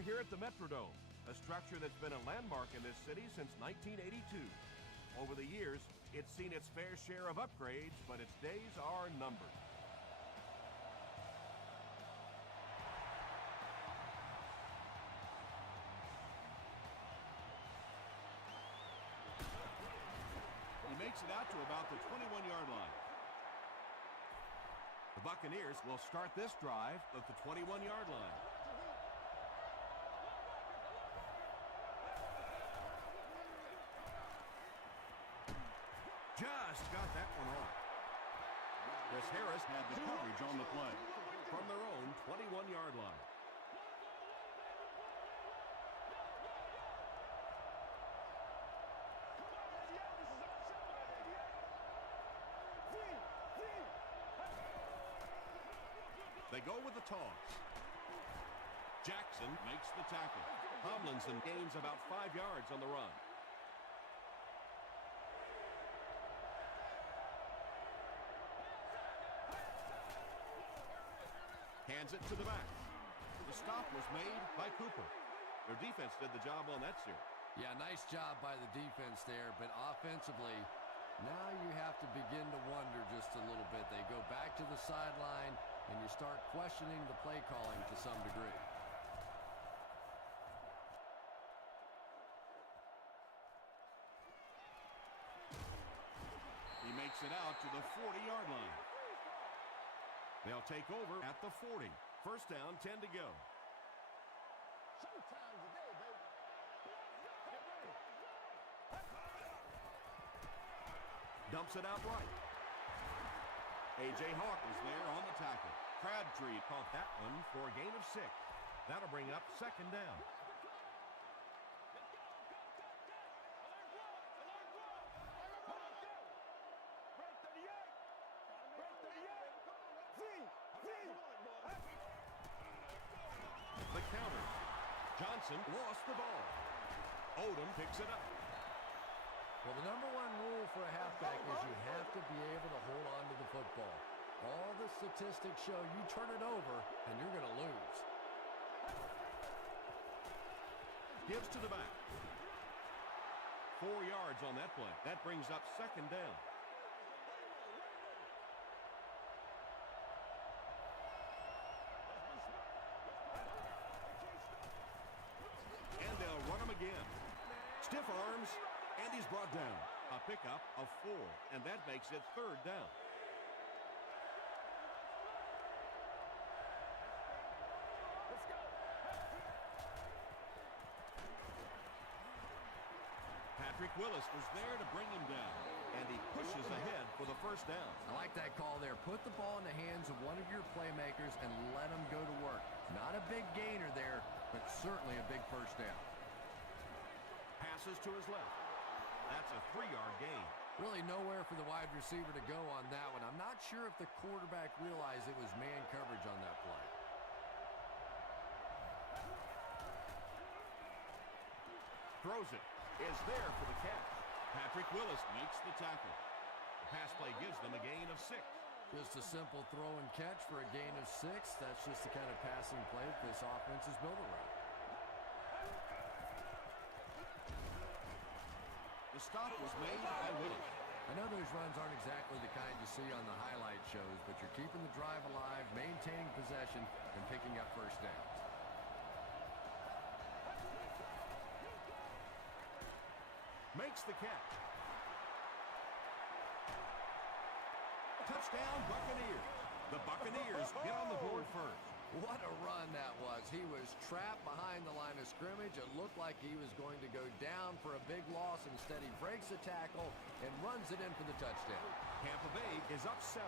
we're here at the Metrodome, a structure that's been a landmark in this city since 1982. Over the years, it's seen its fair share of upgrades, but its days are numbered. He makes it out to about the 21-yard line. The Buccaneers will start this drive at the 21-yard line. Just got that one off. Chris Harris had the coverage on the play. From their own 21-yard line. They go with the toss. Jackson makes the tackle. Tomlinson gains about 5 yards on the run. Hands it to the back. The stop was made by Cooper. Their defense did the job on that series. Yeah, nice job by the defense there, but offensively, now you have to begin to wonder just a little bit. They go back to the sideline, and you start questioning the play calling to some degree. He makes it out to the 40-yard line. They'll take over at the 40. First down, 10 to go. Showtime today, baby. Get ready. Dumps it out right. A.J. Hawk was there on the tackle. Crabtree caught that one for a gain of 6. That'll bring up second down. The counter. Johnson lost the ball. Odom picks it up. Well, the number one rule for a halfback is you have to be able to hold on to the football. All the statistics show you turn it over, and you're going to lose. Gives to the back. 4 yards on that play. That brings up second down. And they'll run him again. Stiff arms. And he's brought down. A pickup of 4, and that makes it third down. Let's go. Patrick Willis was there to bring him down, and he pushes ahead for the first down. I like that call there. Put the ball in the hands of one of your playmakers and let them go to work. Not a big gainer there, but certainly a big first down. Passes to his left. That's a 3-yard gain. Really nowhere for the wide receiver to go on that one. I'm not sure if the quarterback realized it was man coverage on that play. Throws it. Is there for the catch. Patrick Willis makes the tackle. The pass play gives them a gain of 6. Just a simple throw and catch for a gain of 6. That's just the kind of passing play that this offense is built around. The stop was made by Willis. I know those runs aren't exactly the kind you see on the highlight shows, but you're keeping the drive alive, maintaining possession, and picking up first downs. Makes the catch. Touchdown, Buccaneers. The Buccaneers get on the board first. What a run that was. He was trapped behind the line of scrimmage. It looked like he was going to go down for a big loss. Instead, he breaks the tackle and runs it in for the touchdown. Tampa Bay is up 7.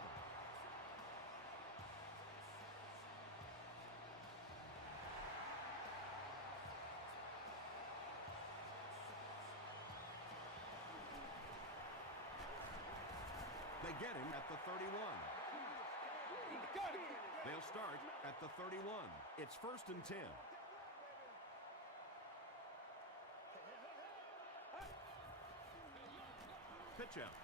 They get him at the 31. They'll start at the 31. It's first and 10. Pitch out.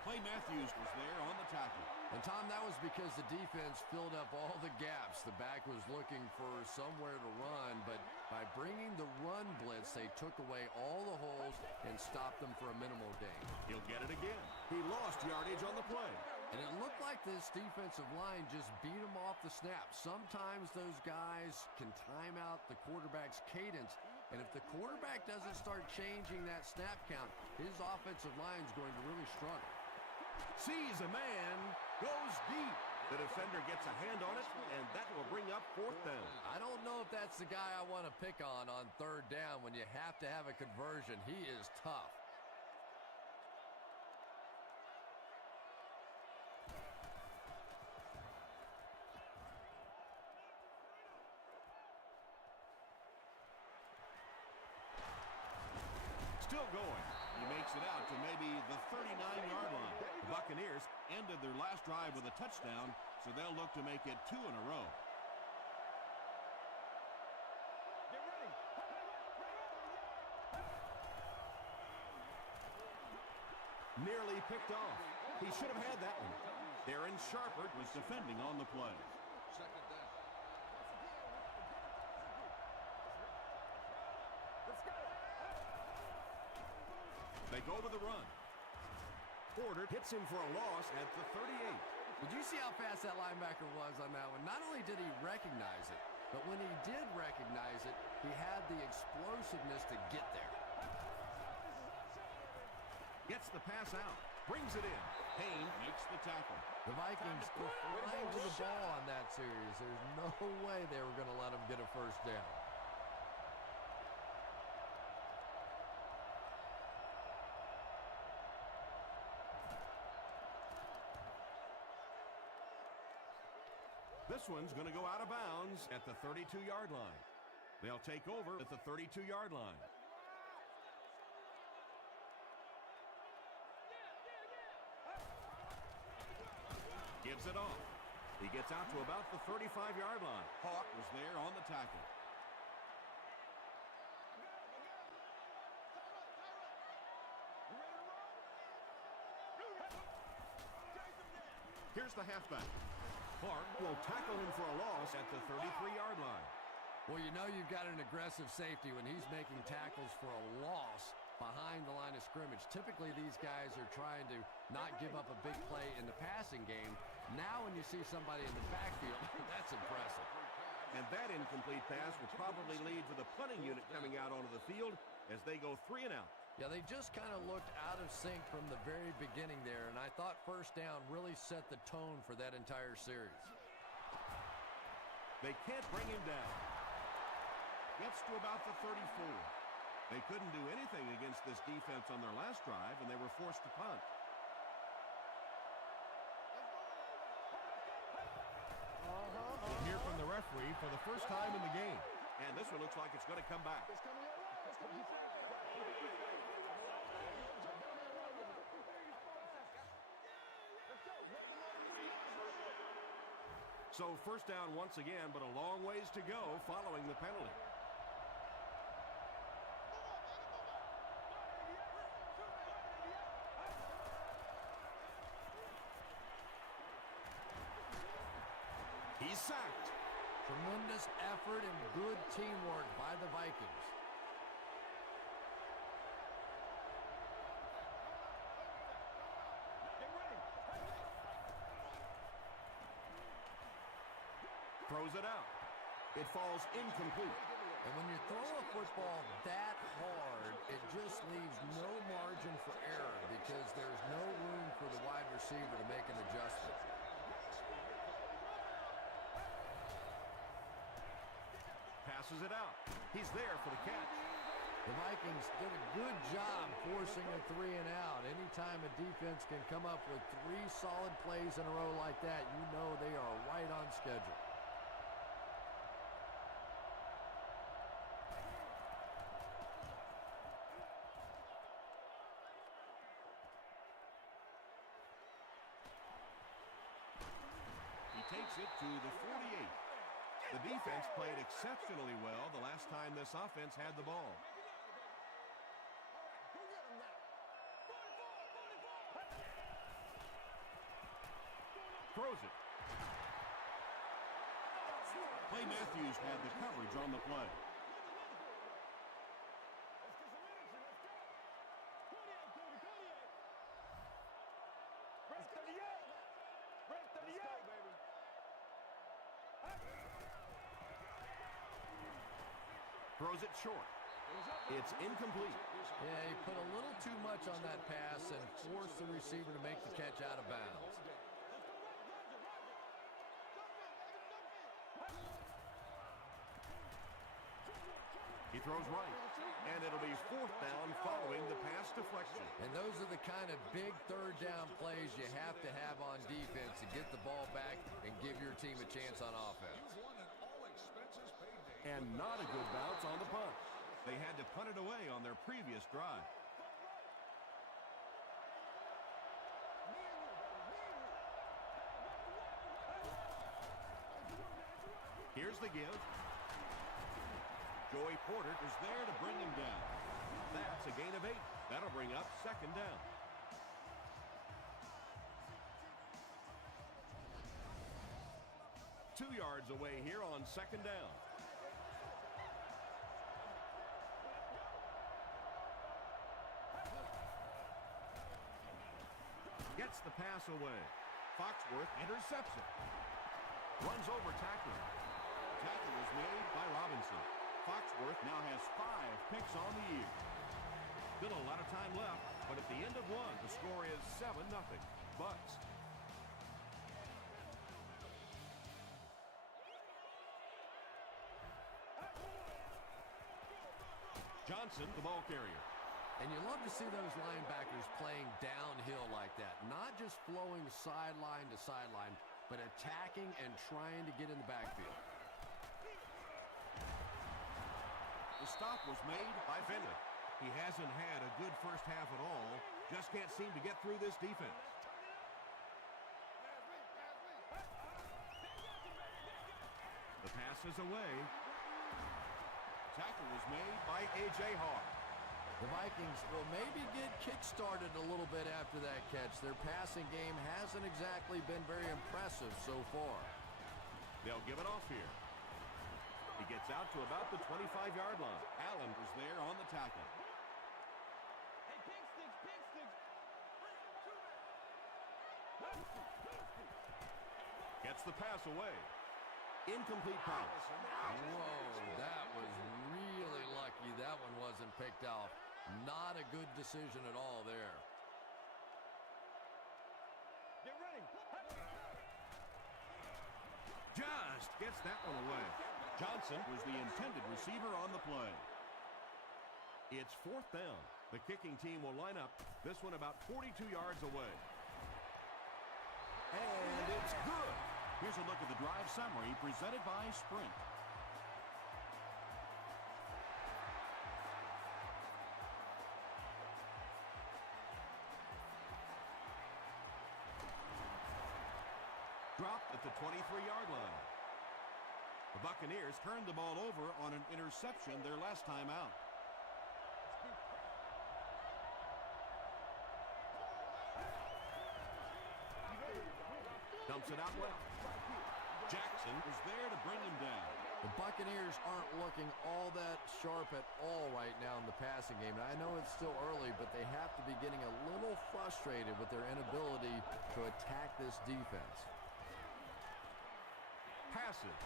Clay Matthews was there on the tackle. And, Tom, that was because the defense filled up all the gaps. The back was looking for somewhere to run, but by bringing the run blitz, they took away all the holes and stopped them for a minimal gain. He'll get it again. He lost yardage on the play. And it looked like this defensive line just beat him off the snap. Sometimes those guys can time out the quarterback's cadence, and if the quarterback doesn't start changing that snap count, his offensive line is going to really struggle. Sees a man, goes deep. The defender gets a hand on it, and that will bring up fourth down. I don't know if that's the guy I want to pick on third down when you have to have a conversion. He is tough. Still going. He makes it out to maybe the 39-yard line. The Buccaneers ended their last drive with a touchdown, so they'll look to make it 2 in a row. Get ready. Nearly picked off. He should have had that one. Darren Sharpert was defending on the play. Second down. Let's go. They go to the run. Porter hits him for a loss at the 38. Did you see how fast that linebacker was on that one? Not only did he recognize it, but when he did recognize it, he had the explosiveness to get there. Gets the pass out. Brings it in. Payne makes the tackle. The Vikings were flying to the ball on that series. There's no way they were going to let him get a first down. This one's going to go out of bounds at the 32-yard line. They'll take over at the 32-yard line. Gives it off. He gets out to about the 35-yard line. Hawk was there on the tackle. Here's the halfback. Clark will tackle him for a loss at the 33-yard line. Well, you know you've got an aggressive safety when he's making tackles for a loss behind the line of scrimmage. Typically, these guys are trying to not give up a big play in the passing game. Now when you see somebody in the backfield, that's impressive. And that incomplete pass will probably lead to the punting unit coming out onto the field as they go 3 and out. Yeah, they just kind of looked out of sync from the very beginning there, and I thought first down really set the tone for that entire series. They can't bring him down. Gets to about the 34. They couldn't do anything against this defense on their last drive, and they were forced to punt. We'll hear from the referee for the first time in the game. And this one looks like it's going to come back. It's coming your way. It's coming your way. So first down once again, but a long ways to go following the penalty. He's sacked. Tremendous effort and good teamwork by the Vikings. Throws it out. It falls incomplete. And when you throw a football that hard, it just leaves no margin for error because there's no room for the wide receiver to make an adjustment. Passes it out. He's there for the catch. The Vikings did a good job forcing a 3 and out. Anytime a defense can come up with 3 solid plays in a row like that, you know they are right on schedule. Takes it to the 48. The defense played exceptionally well the last time this offense had the ball. Matthews had the coverage on the play. Throws it short. It's incomplete. Yeah, he put a little too much on that pass and forced the receiver to make the catch out of bounds. He throws right, and it'll be fourth down following the pass deflection. And those are the kind of big third down plays you have to have on defense to get the ball back and give your team a chance on offense. And not a good bounce on the punt. They had to punt it away on their previous drive. Here's the give. Joey Porter is there to bring him down. That's a gain of 8. That'll bring up second down. Two yards away here on second down. Gets the pass away. Foxworth intercepts it. Runs over tackler. Tackle was made by Robinson. Foxworth now has 5 picks on the year. Still a lot of time left, but at the end of one, the score is 7-0. Bucks. Johnson, the ball carrier. And you love to see those linebackers playing downhill like that. Not just flowing sideline to sideline, but attacking and trying to get in the backfield. The stop was made by Fender. He hasn't had a good first half at all. Just can't seem to get through this defense. The pass is away. Tackle was made by A.J. Hawk. The Vikings will maybe get kick-started a little bit after that catch. Their passing game hasn't exactly been very impressive so far. They'll give it off here. He gets out to about the 25-yard line. Allen was there on the tackle. Gets the pass away. Incomplete pass. Whoa, that was really lucky that one wasn't picked off. Not a good decision at all there. Get ready. Just gets that one away. Johnson was the intended receiver on the play. It's fourth down. The kicking team will line up. This one about 42 yards away. And it's good. Here's a look at the drive summary presented by Sprint. Dropped at the 23-yard line. The Buccaneers turned the ball over on an interception their last time out. Dumps it out well. Jackson is there to bring him down. The Buccaneers aren't looking all that sharp at all right now in the passing game. And I know it's still early, but they have to be getting a little frustrated with their inability to attack this defense. Passes.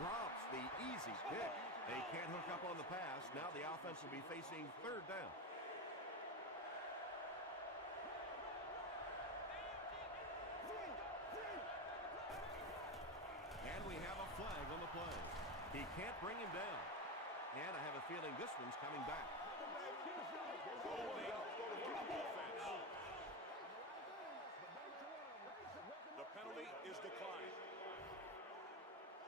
Drops the easy pick. They can't hook up on the pass. Now the offense will be facing third down. And we have a flag on the play. He can't bring him down. And I have a feeling this one's coming back. Holding offense. The penalty is declined.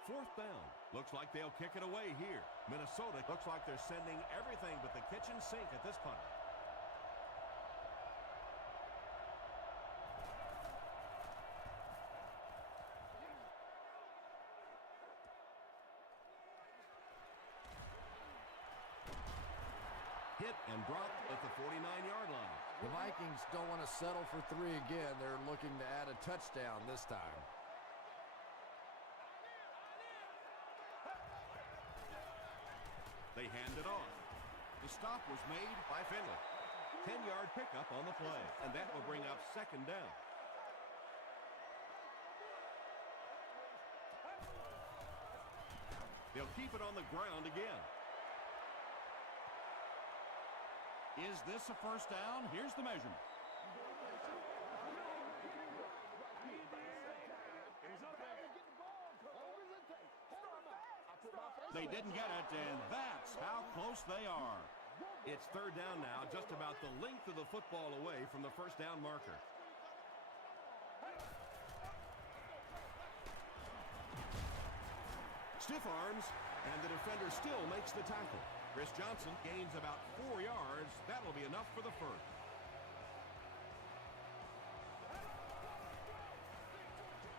Fourth down. Looks like they'll kick it away here. Minnesota looks like they're sending everything but the kitchen sink at this punt. Hit and dropped at the 49-yard line. The Vikings don't want to settle for 3 again. They're looking to add a touchdown this time. They hand it off. The stop was made by Finley. 10-yard pickup on the play, and that will bring up second down. They'll keep it on the ground again. Is this a first down? Here's the measurement. They didn't get it, and that's how close they are. It's third down now, just about the length of the football away from the first down marker. Stiff arms, and the defender still makes the tackle. Chris Johnson gains about 4 yards. That'll be enough for the first.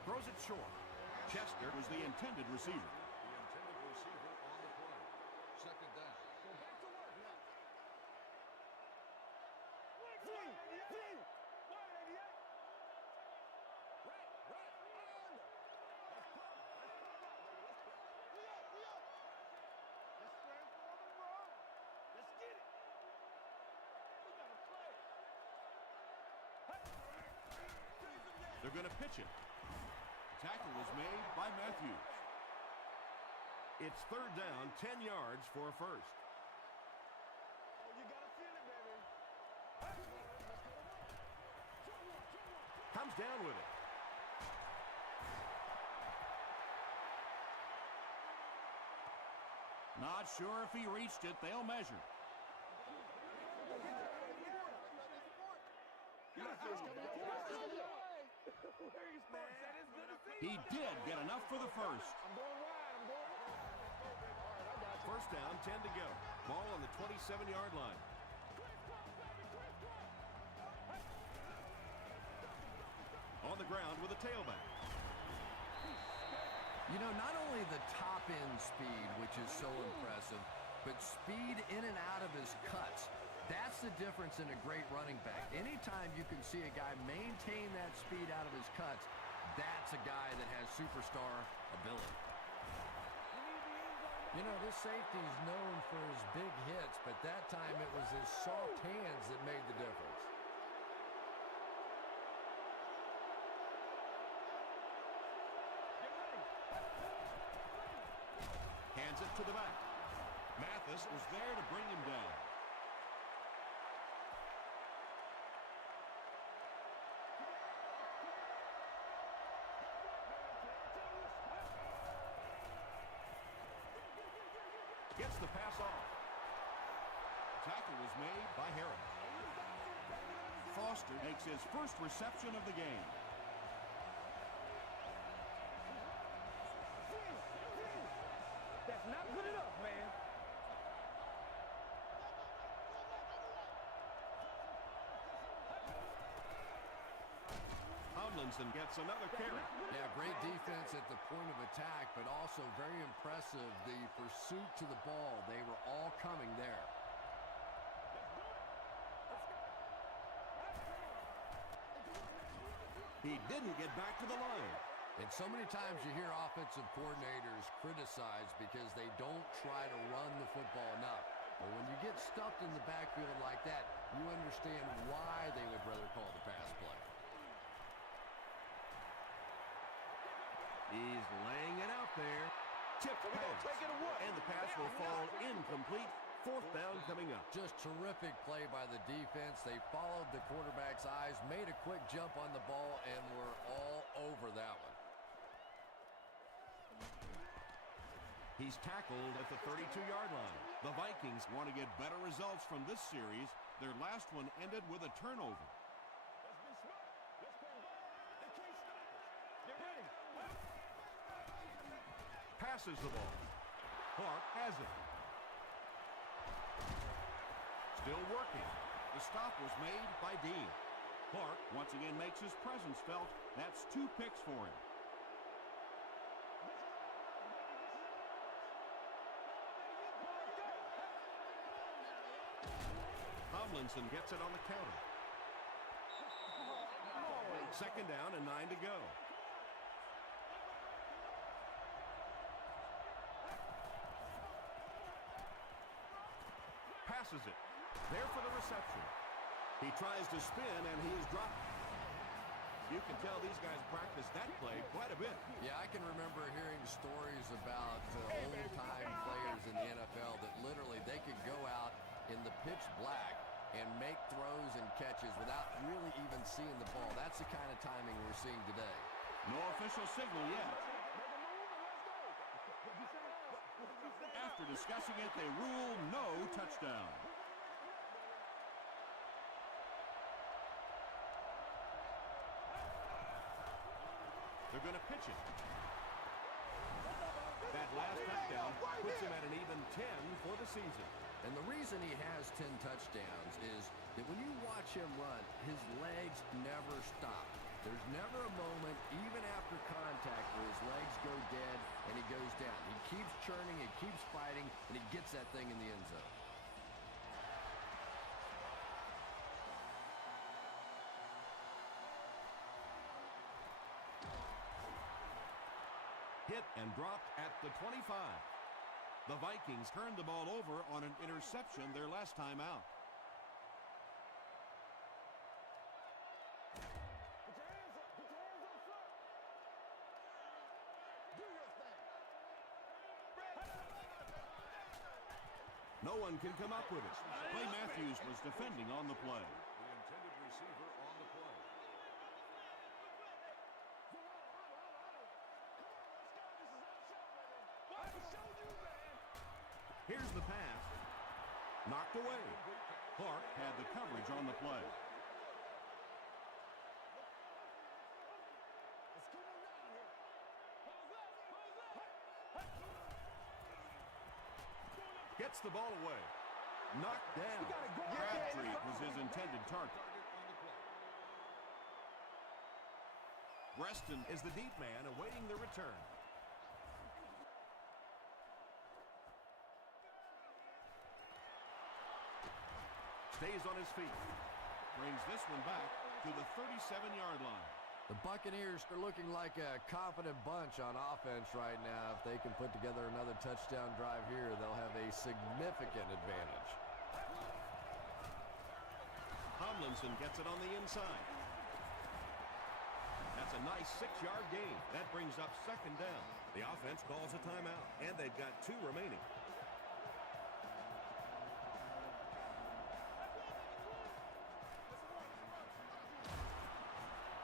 Throws it short. Chester was the intended receiver. The intended receiver on the play. Second down. They're going to pitch it. Tackle was made by Matthews. It's third down, 10 yards for a first. Comes down with it. Not sure if he reached it. They'll measure. He did get enough for the first. First down, 10 to go. Ball on the 27-yard line. On the ground with a tailback. You know, not only the top-end speed, which is so impressive, but speed in and out of his cuts. That's the difference in a great running back. Anytime you can see a guy maintain that speed out of his cuts, that's a guy that has superstar ability. You know, this safety is known for his big hits, but that time it was his soft hands that made the difference. Hands it to the back. Mathis was there to bring him down. Gets the pass off. Tackle was made by Harris. Foster makes his first reception of the game. That's not good enough, man. Tomlinson gets another carry. Yeah, great defense at the point of attack, but also very impressive, the pursuit to the ball. They were all coming there. He didn't get back to the line. And so many times you hear offensive coordinators criticized because they don't try to run the football enough. But when you get stuffed in the backfield like that, you understand why they would rather call the pass play. He's laying it out there. Tipped pass. And the pass will fall incomplete. Fourth down coming up. Just terrific play by the defense. They followed the quarterback's eyes, made a quick jump on the ball, and were all over that one. He's tackled at the 32-yard line. The Vikings want to get better results from this series. Their last one ended with a turnover. Passes the ball. Clark has it. Still working. The stop was made by Dean. Clark once again makes his presence felt. That's 2 picks for him. Tomlinson gets it on the counter. Second down and 9 to go. passes it. There for the reception. He tries to spin, and he is dropped. You can tell these guys practice that play quite a bit. Yeah, I can remember hearing stories about old-time players in the NFL that literally they could go out in the pitch black and make throws and catches without really even seeing the ball. That's the kind of timing we're seeing today. No official signal yet. After discussing it, they rule no touchdown. They're going to pitch it. That last touchdown puts him at an even 10 for the season. And the reason he has 10 touchdowns is that when you watch him run, his legs never stop. There's never a moment, even after contact, where his legs go dead and he goes down. He keeps churning, he keeps fighting, and he gets that thing in the end zone. Hit and dropped at the 25. The Vikings turned the ball over on an interception their last time out. No one can come up with it. Clay Matthews was defending on the play. The intended receiver on the play. Here's the pass. Knocked away. Clark had the coverage on the play. Gets the ball away. Knocked down. Crabtree was his intended target. Target on the play. Reston is the deep man awaiting the return. Stays on his feet. Brings this one back to the 37-yard line. The Buccaneers are looking like a confident bunch on offense right now. If they can put together another touchdown drive here, they'll have a significant advantage. Tomlinson gets it on the inside. That's a nice 6-yard gain. That brings up second down. The offense calls a timeout, and they've got 2 remaining.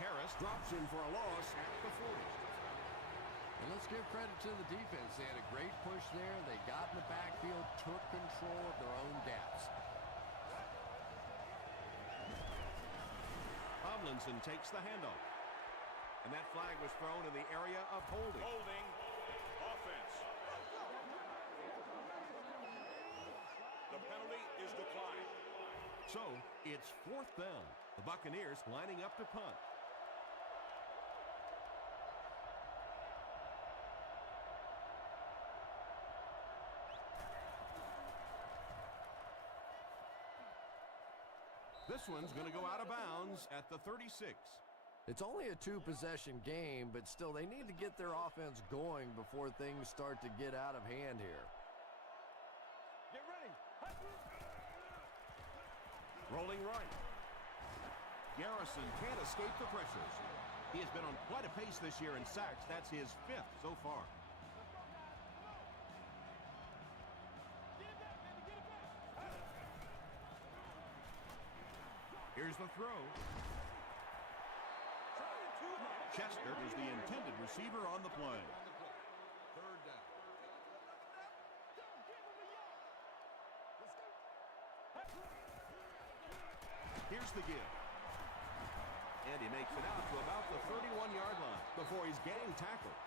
Harris drops in for a loss at the 40. And let's give credit to the defense. They had a great push there. They got in the backfield, took control of their own gaps. Tomlinson takes the handoff. And that flag was thrown in the area of holding. Holding. Offense. The penalty is declined. So, it's 4th down. The Buccaneers lining up to punt. This one's going to go out of bounds at the 36. It's only a 2-possession game, but still they need to get their offense going before things start to get out of hand here. Get ready. Rolling right. Garrison can't escape the pressures. He has been on quite a pace this year in sacks. That's his 5th so far. Here's the throw. Chester is the intended receiver on the play. Third down. Here's the give. And he makes it out to about the 31-yard line before he's gang tackled.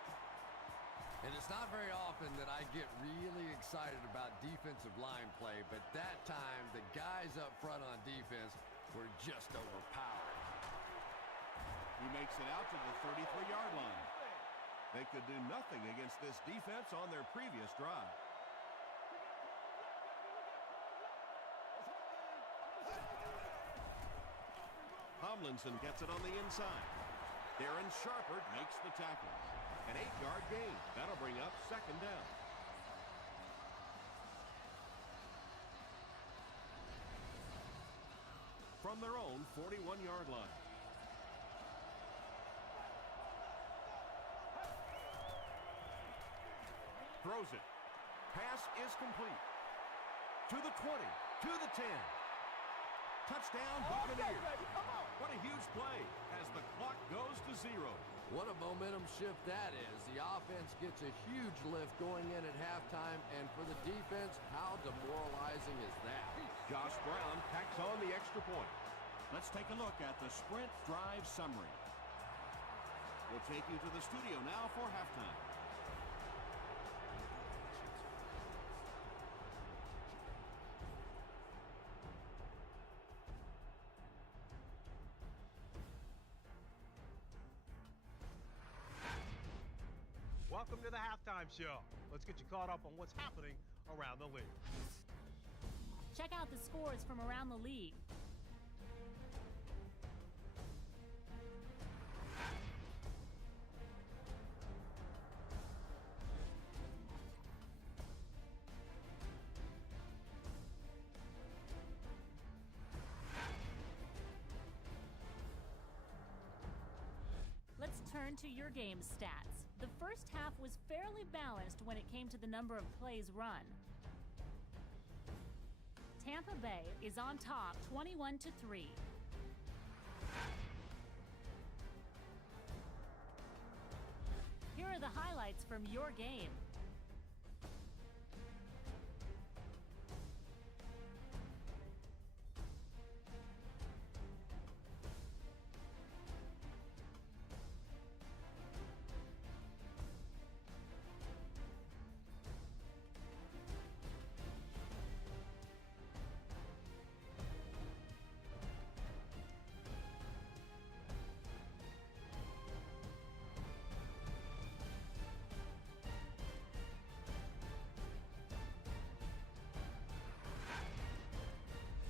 And it's not very often that I get really excited about defensive line play, but that time the guys up front on defense were just overpowered. He makes it out to the 33-yard line. They could do nothing against this defense on their previous drive. Tomlinson gets it on the inside. Darren Sharper makes the tackle. An 8-yard gain. That'll bring up second down. from their own 41-yard line. Throws it. Pass is complete. To the 20, to the 10. Touchdown, Buccaneers. What a huge play as the clock goes to 0. What a momentum shift that is. The offense gets a huge lift going in at halftime, and for the defense, how demoralizing is that? Josh Brown tacks on the extra point. Let's take a look at the sprint drive summary. We'll take you to the studio now for halftime. Welcome to the halftime show. Let's get you caught up on what's happening around the league. Check out the scores from around the league. Let's turn to your game stats. The first half was fairly balanced when it came to the number of plays run. Tampa Bay is on top 21-3. Here are the highlights from your game.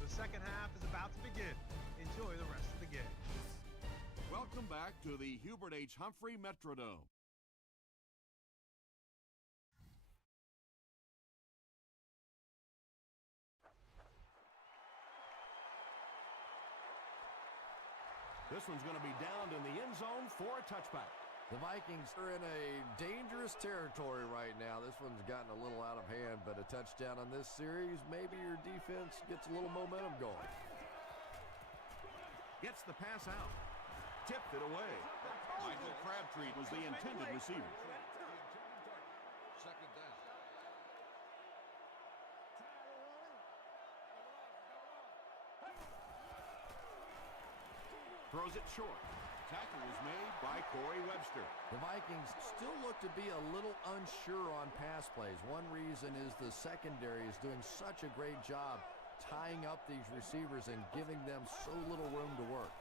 The second half is about to begin. Enjoy the rest of the game. Welcome back to the Hubert H. Humphrey Metrodome. This one's going to be down in the end zone for a touchback. The Vikings are in a dangerous territory right now. This one's gotten a little out of hand, but a touchdown on this series, maybe your defense gets a little momentum going. Gets the pass out. Tipped it away. Michael Crabtree was the intended receiver. Second down. Throws it short. Tackle was made by Corey Webster. The Vikings still look to be a little unsure on pass plays. One reason is the secondary is doing such a great job tying up these receivers and giving them so little room to work.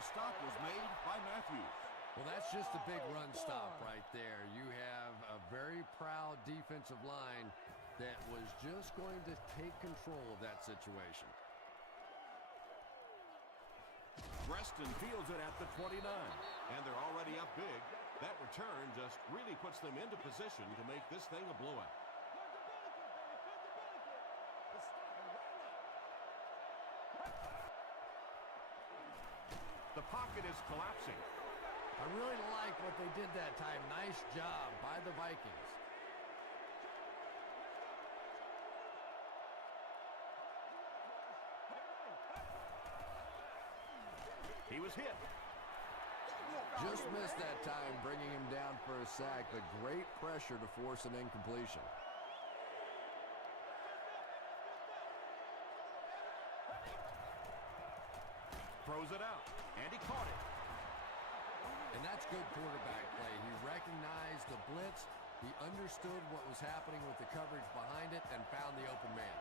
The stop was made by Matthews. Well, that's just a big run stop right there. You have a very proud defensive line that was just going to take control of that situation. Preston fields it at the 29, and they're already up big. That return just really puts them into position to make this thing a blowout. The pocket is collapsing. I really like what they did that time. Nice job by the Vikings. He was hit. Just missed that time, bringing him down for a sack, but great pressure to force an incompletion. Throws it out, and he caught it. And that's good quarterback play. He recognized the blitz, he understood what was happening with the coverage behind it, and found the open man.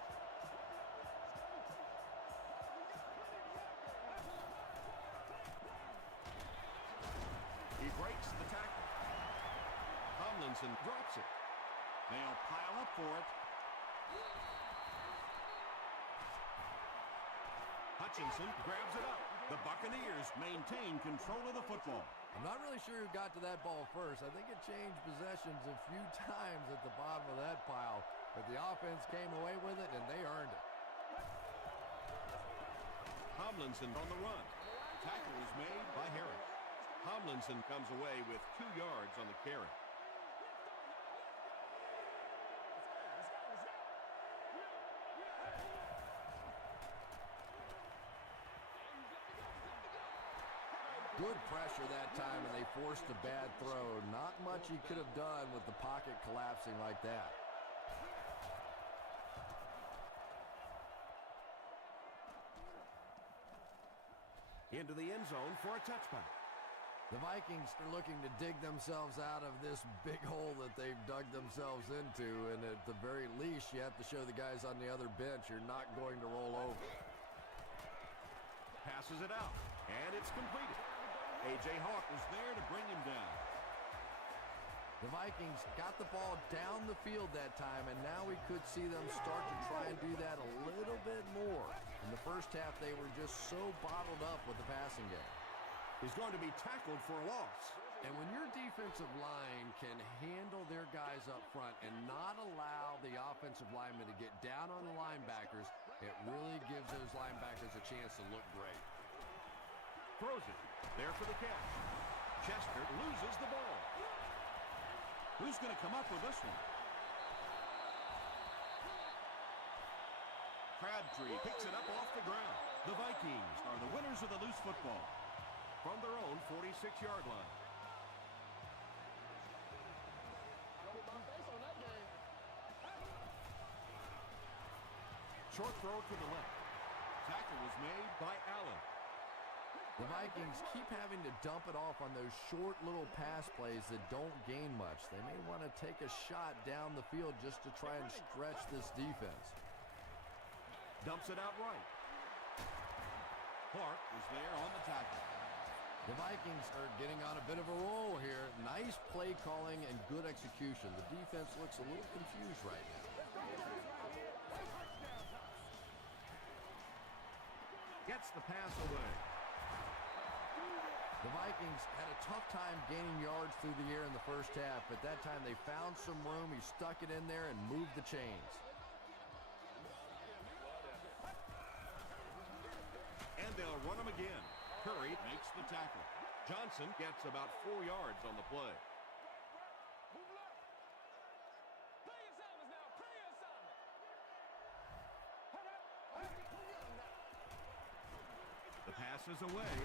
He breaks the tackle. Tomlinson drops it. They'll pile up for it. Hutchinson grabs it up. The Buccaneers maintain control of the football. I'm not really sure who got to that ball first. I think it changed possessions a few times at the bottom of that pile. but the offense came away with it, and they earned it. Tomlinson on the run. Tackle is made by Harris. Tomlinson comes away with 2 yards on the carry. Good pressure that time, and they forced a bad throw. Not much he could have done with the pocket collapsing like that. Into the end zone for a touchback. The Vikings are looking to dig themselves out of this big hole that they've dug themselves into, and at the very least, you have to show the guys on the other bench you're not going to roll over. Passes it out, and it's completed. A.J. Hawk was there to bring him down. The Vikings got the ball down the field that time, and now we could see them start to try and do that a little bit more. In the first half, they were just so bottled up with the passing game. He's going to be tackled for a loss. And when your defensive line can handle their guys up front and not allow the offensive linemen to get down on the linebackers, it really gives those linebackers a chance to look great. Throws it. There for the catch. Chester loses the ball. Who's going to come up with this one? Crabtree picks it up off the ground. The Vikings are the winners of the loose football from their own 46-yard line. Short throw to the left. Tackle was made by Allen. The Vikings keep having to dump it off on those short little pass plays that don't gain much. They may want to take a shot down the field just to try and stretch this defense. Dumps it out right. Clark was there on the tackle. The Vikings are getting on a bit of a roll here. Nice play calling and good execution. The defense looks a little confused right now. Gets the pass away. The Vikings had a tough time gaining yards through the air in the first half, but that time they found some room. He stuck it in there and moved the chains. And they'll run him again. Curry makes the tackle. Johnson gets about 4 yards on the play. The pass is away.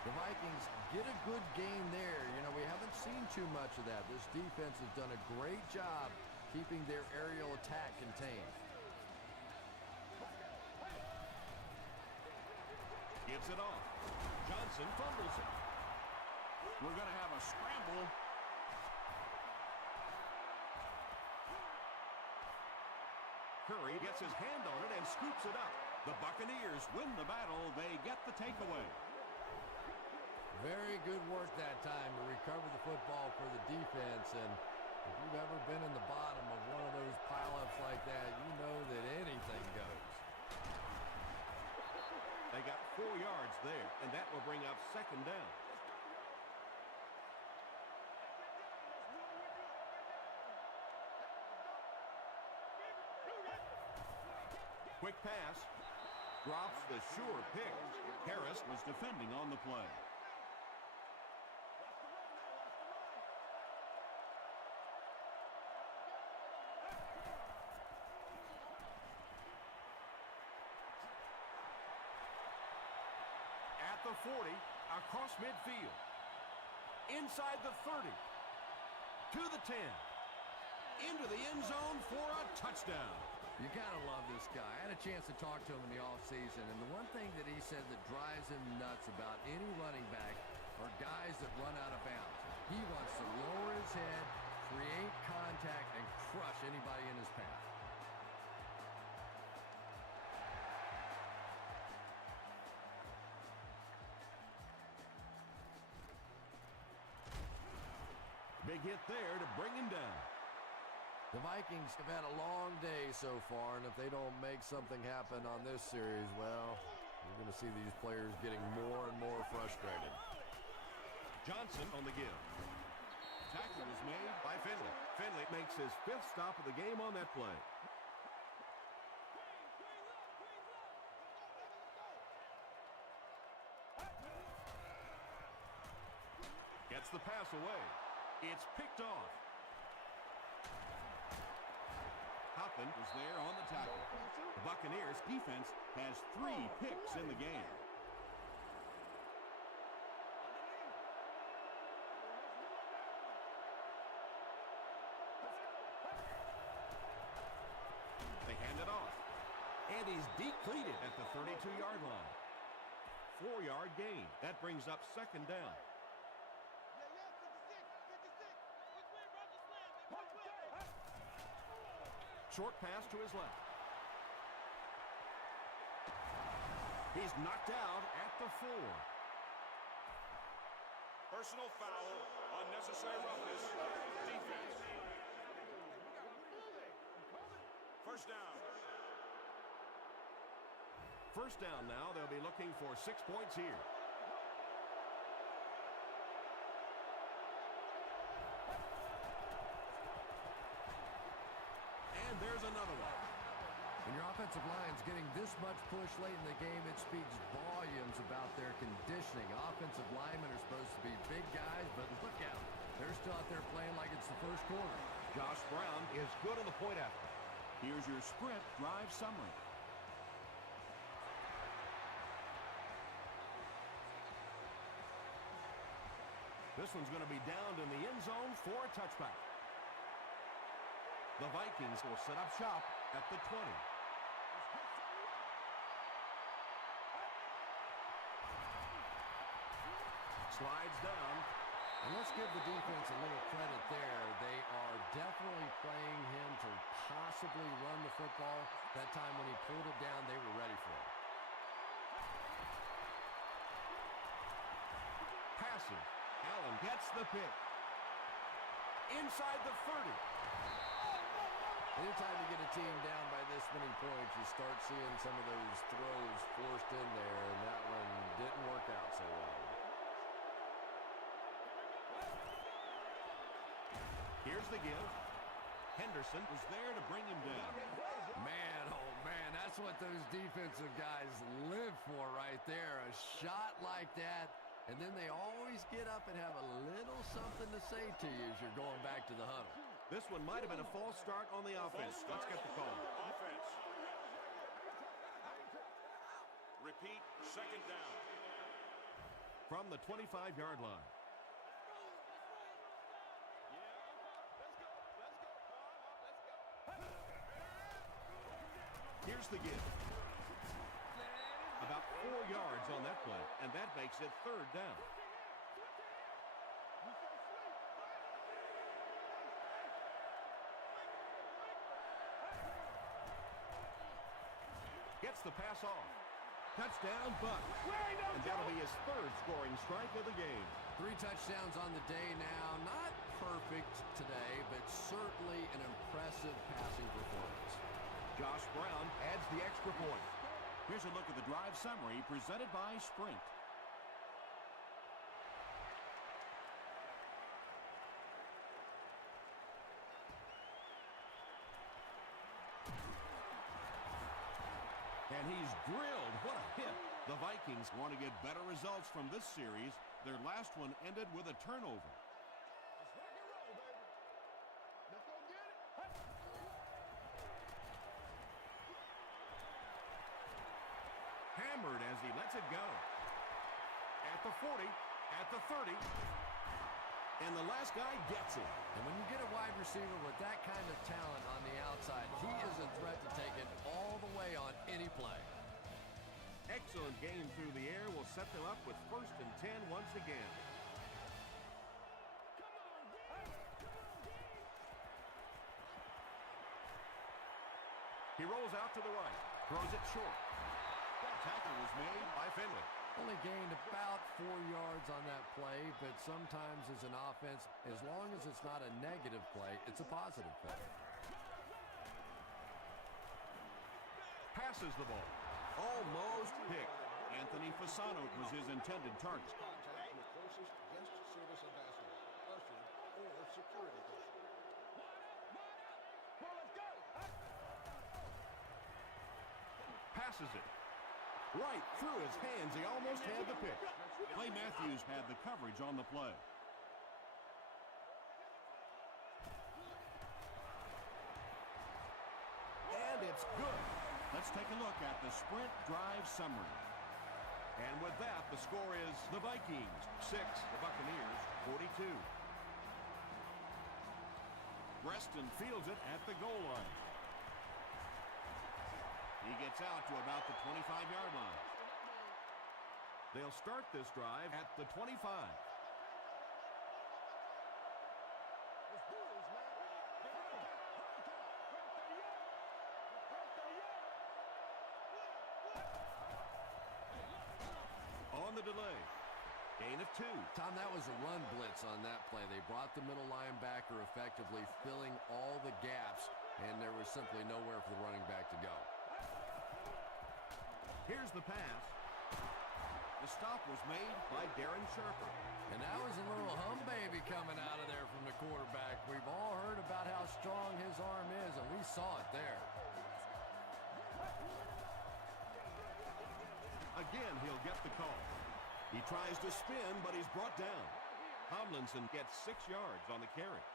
The Vikings get a good game there. You know, we haven't seen too much of that. This defense has done a great job keeping their aerial attack contained. Gives it off. Johnson fumbles it. We're going to have a scramble. Curry gets his hand on it and scoops it up. The Buccaneers win the battle. They get the takeaway. Very good work that time to recover the football for the defense. And if you've ever been in the bottom of one of those pileups like that, you know that anything goes. They got 4 yards there, and that will bring up second down. Quick pass. Drops the sure pick. Harris was defending on the play. At the 40, across midfield. Inside the 30. To the 10. Into the end zone for a touchdown. You gotta love this guy. I had a chance to talk to him in the offseason, and the one thing that he said that drives him nuts about any running back are guys that run out of bounds. He wants to lower his head, create contact, and crush anybody in his path. Big hit there to bring him down. The Vikings have had a long day so far, and if they don't make something happen on this series, well, you're going to see these players getting more and more frustrated. Johnson on the give. Tackle was made by Finley. Finley makes his 5th stop of the game on that play. Gets the pass away. It's picked off. Hoppin was there on the tackle. The Buccaneers defense has 3 picks in the game. They hand it off. And he's depleted at the 32-yard line. 4-yard gain. That brings up 2nd down. Short pass to his left. He's knocked out at the 4. Personal foul, unnecessary roughness, defense. First down. First down now. They'll be looking for 6 points here. And there's another one. When your offensive line's getting this much push late in the game, it speaks volumes about their conditioning. Offensive linemen are supposed to be big guys, but look out. They're still out there playing like it's the first quarter. Josh Brown is good on the point after. Here's your sprint drive summary. This one's going to be downed in the end zone for a touchback. The Vikings will set up shop at the 20. Slides down. And let's give the defense a little credit there. They are definitely playing him to possibly run the football. That time when he pulled it down, they were ready for it. Passing. Allen gets the pick. Inside the 30. Anytime you get a team down by this many points, you start seeing some of those throws forced in there, and that one didn't work out so well. Here's the give. Henderson was there to bring him down. Man, oh man, that's what those defensive guys live for right there. A shot like that, and then they always get up and have a little something to say to you as you're going back to the huddle. This one might have been a false start on the offense. Let's get the call. Offense. Repeat, 2nd down. From the 25-yard line. Here's the give. About 4 yards on that play, and that makes it 3rd down. Gets the pass off. Touchdown, Buck. And that'll be his 3rd scoring strike of the game. 3 touchdowns on the day now. Not perfect today, but certainly an impressive passing performance. Josh Brown adds the extra point. Here's a look at the drive summary presented by Sprint. And he's drilled. What a hit. The Vikings want to get better results from this series. Their last one ended with a turnover. Hammered as he lets it go. At the 40, at the 30. And the last guy gets it. And when you get a wide receiver with that kind of talent on the outside, he is a threat to take it all the way on any play. Excellent game through the air will set them up with 1st and 10 once again. He rolls out to the right, throws it short. That tackle was made by Finley. Only gained about 4 yards on that play, but sometimes as an offense, as long as it's not a negative play, it's a positive play. Passes the ball. Almost picked. Anthony Fasano was his intended target. Contact with closest guest service ambassador, usher, or security guard. passes it. Right through his hands. He almost had the pick. Clay Matthews had the coverage on the play. And it's good. Let's take a look at the sprint drive summary. And with that, the score is the Vikings 6, the Buccaneers 42. Preston fields it at the goal line. He gets out to about the 25-yard line. They'll start this drive at the 25. On the delay. Gain of 2. Tom, that was a run blitz on that play. They brought the middle linebacker effectively filling all the gaps, and there was simply nowhere for the running back to go. Here's the pass. The stop was made by Darren Sharper. And that was a little hum baby coming out of there from the quarterback. We've all heard about how strong his arm is, and we saw it there. Again, he'll get the call. He tries to spin, but he's brought down. Tomlinson gets 6 yards on the carry.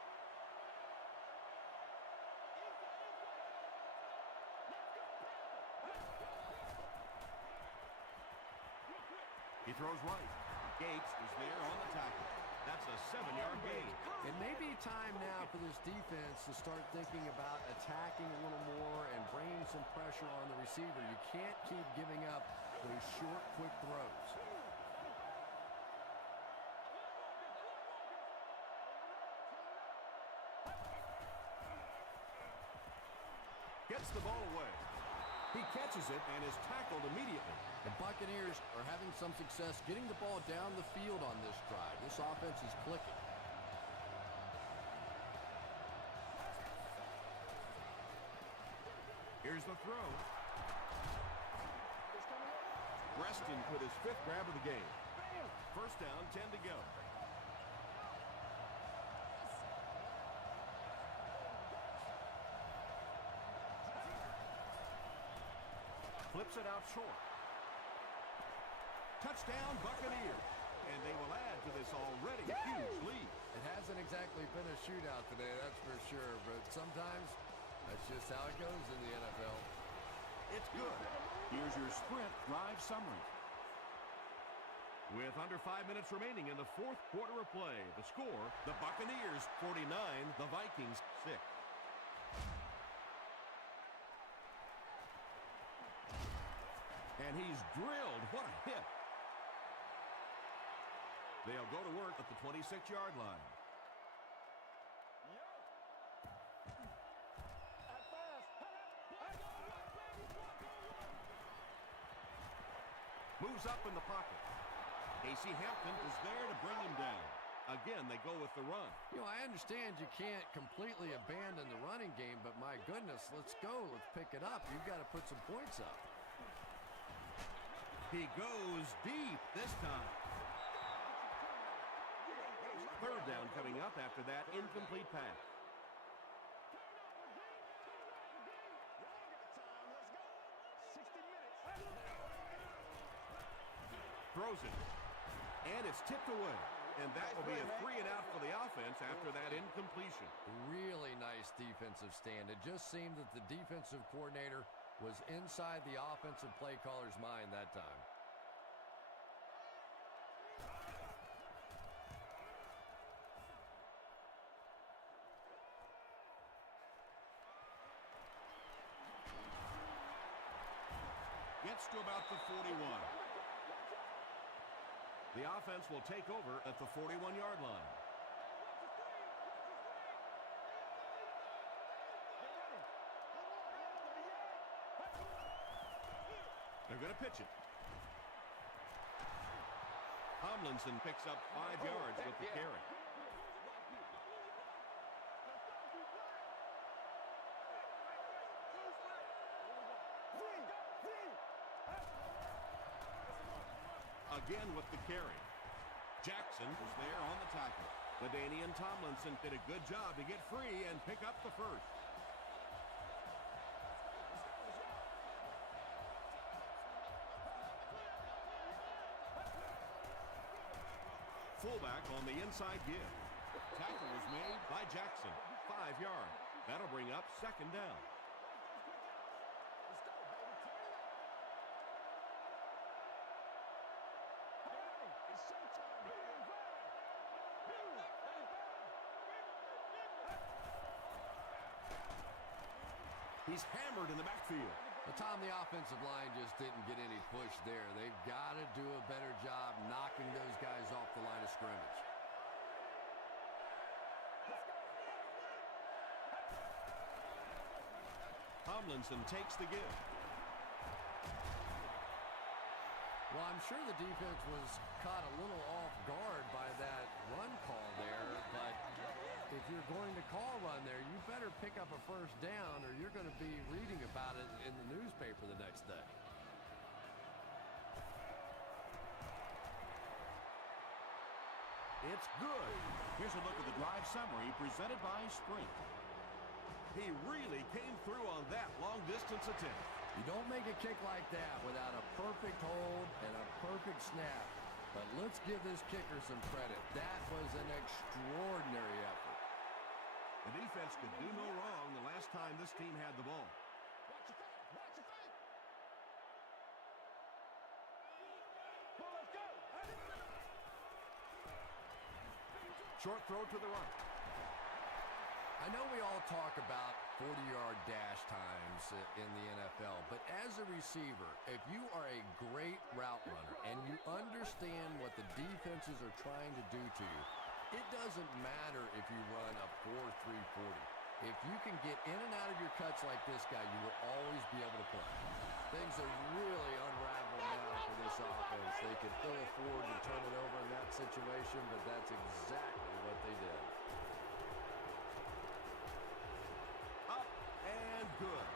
He throws right. Gates is there on the tackle. That's a 7-yard gain. It may be time now for this defense to start thinking about attacking a little more and bringing some pressure on the receiver. You can't keep giving up those short, quick throws. Gets the ball away. He catches it and is tackled immediately. The Buccaneers are having some success getting the ball down the field on this drive. This offense is clicking. Here's the throw. Preston put his 5th grab of the game. First down, 10 to go. Flips it out short. Touchdown, Buccaneers. And they will add to this already huge lead. It hasn't exactly been a shootout today, that's for sure. But sometimes that's just how it goes in the NFL. It's good. Here's your sprint drive summary. With under 5 minutes remaining in the 4th quarter of play, the score, the Buccaneers 49, the Vikings 6. And he's drilled. What a hit. They'll go to work at the 26-yard line. Moves up in the pocket. Casey Hampton is there to bring him down. Again, they go with the run. You know, I understand you can't completely abandon the running game, but my goodness, let's go. Let's pick it up. You've got to put some points up. He goes deep this time. 3rd down coming up after that incomplete pass. Throws it. And it's tipped away. And that will be a 3 and out for the offense after that incompletion. Really nice defensive stand. It just seemed that the defensive coordinator was inside the offensive play caller's mind that time. Gets to about the 41. The offense will take over at the 41-yard line. They're going to pitch it. Tomlinson picks up 5 yards with the carry. Again with the carry. Jackson was there on the tackle. LaDainian Tomlinson did a good job to get free and pick up the first. fullback on the inside give. Tackle was made by Jackson. 5 yards. That'll bring up second down. He's hammered in the backfield. Tom, the offensive line just didn't get any push there. They've got to do a better job knocking those guys off the line of scrimmage. Tomlinson takes the give. Well, I'm sure the defense was caught a little off guard by that run call there, but if you're going to call run there, you better pick up a first down or you're going to be reading about it in the newspaper the next day. It's good. Here's a look at the drive summary presented by Sprint. He really came through on that long-distance attempt. You don't make a kick like that without a perfect hold and a perfect snap. But let's give this kicker some credit. That was an extraordinary effort. The defense could do no wrong the last time this team had the ball. Short throw to the right. I know we all talk about 40-yard dash times in the NFL, but as a receiver, if you are a great route runner and you understand what the defenses are trying to do to you, it doesn't matter if you run a 4.340. If you can get in and out of your cuts like this guy, you will always be able to play. Things are really unraveled now for this offense. They could ill afford to turn it over in that situation, but that's exactly what they did. Up and good.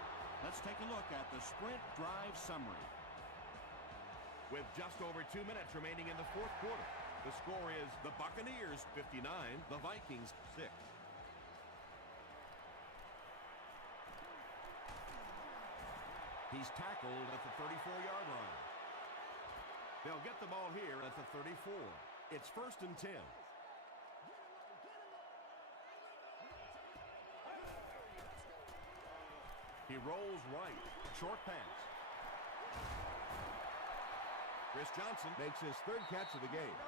Let's take a look at the Sprint drive summary. With just over 2 minutes remaining in the fourth quarter, the score is the Buccaneers 59, the Vikings 6. He's tackled at the 34-yard line. They'll get the ball here at the 34. It's 1st and 10. He rolls right. Short pass. Chris Johnson makes his 3rd catch of the game.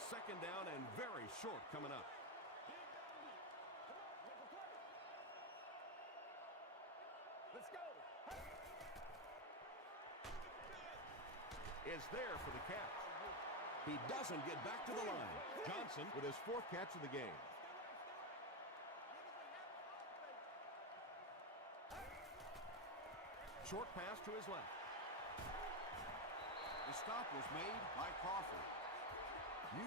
Second down and very short coming up. Let's go. Is there for the catch. He doesn't get back to the line. Johnson with his 4th catch of the game. Short pass to his left. The stop was made by Crawford.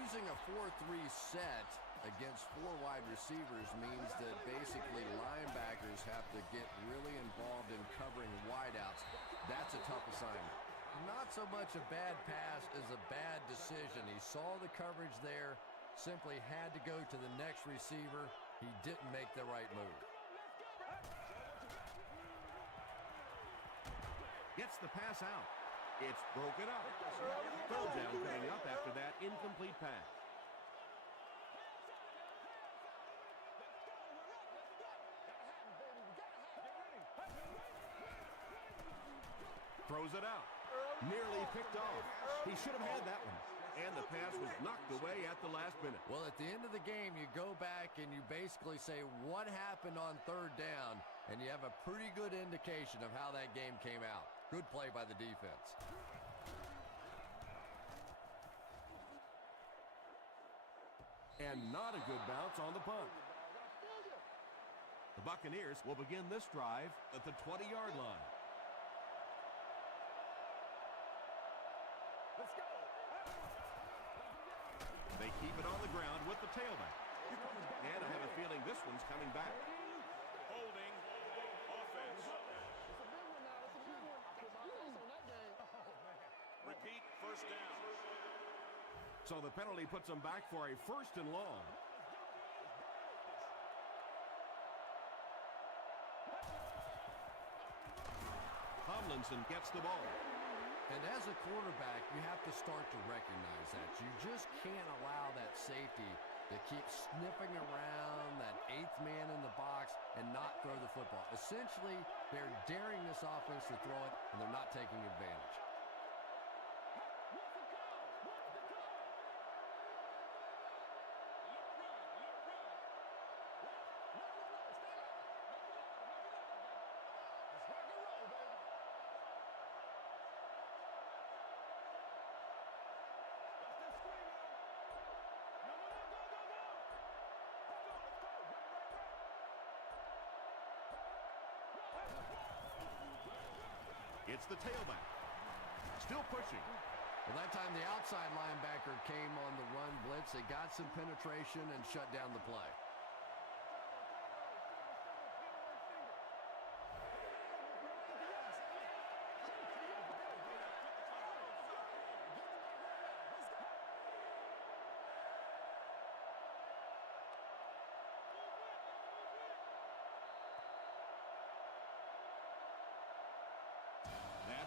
Using a 4-3 set against 4 wide receivers means that basically linebackers have to get really involved in covering wideouts. That's a tough assignment. Not so much a bad pass as a bad decision. He saw the coverage there, simply had to go to the next receiver. He didn't make the right move. Gets the pass out. It's broken up. Third down coming up after that incomplete pass. Throws it out. Nearly picked off. He should have had that one. And the pass was knocked away at the last minute. Well, at the end of the game, you go back and you basically say, what happened on 3rd down? And you have a pretty good indication of how that game came out. Good play by the defense. And not a good bounce on the punt. The Buccaneers will begin this drive at the 20-yard line. Let's go. They keep it on the ground with the tailback. And I have a feeling this one's coming back. Holding offense. Repeat, first down. So the penalty puts them back for a 1st and long. Tomlinson gets the ball. And as a quarterback, you have to start to recognize that. You just can't allow that safety to keep sniffing around that eighth man in the box and not throw the football. Essentially, they're daring this offense to throw it, and they're not taking advantage. It's the tailback. Still pushing. Well, that time the outside linebacker came on the run blitz. They got some penetration and shut down the play.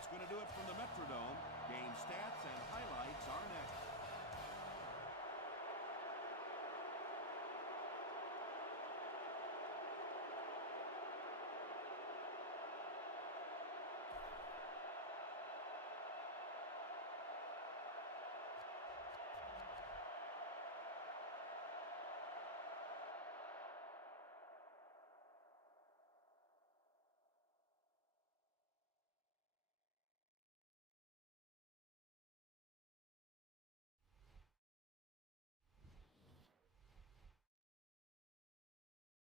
That's going to do it from the Metrodome. Game stats and highlights are next.